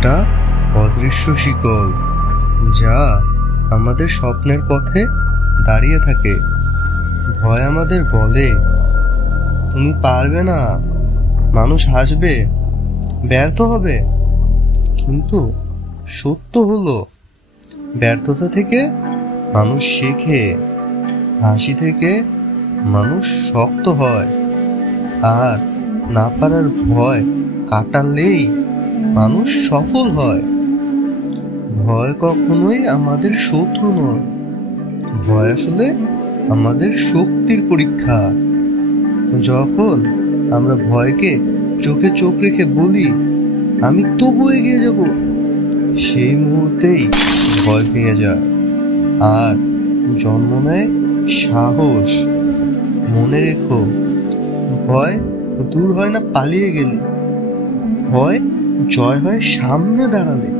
একটা অদৃশ্য শিকল, যা আমাদের স্বপ্নের পথে দাঁড়িয়ে থাকে। ভয় আমাদের বলে, তুমি পারবে না, মানুষ হাসবে, ব্যর্থ হবে। কিন্তু সত্য হলো, ব্যর্থতা থেকে মানুষ শেখে, হাসি থেকে মানুষ শক্ত হয়, আর না পারার ভয় কাটালেই মানুষ সফল হয়। ভয় কখনোই আমাদের শত্রু নয়, ভয় আসলে আমাদের শক্তির পরীক্ষা। যখন আমরা ভয়কে চোখে চোখ রেখে বলি, আমি তবু এগিয়ে যাব, সেই মুহূর্তেই ভয় পেয়ে যায় আর জন্ম নেয় সাহস। মনে রেখো, ভয় দূর হয় না পালিয়ে গেলে, ভয় জয় হয় সামনে দাঁড়ালে।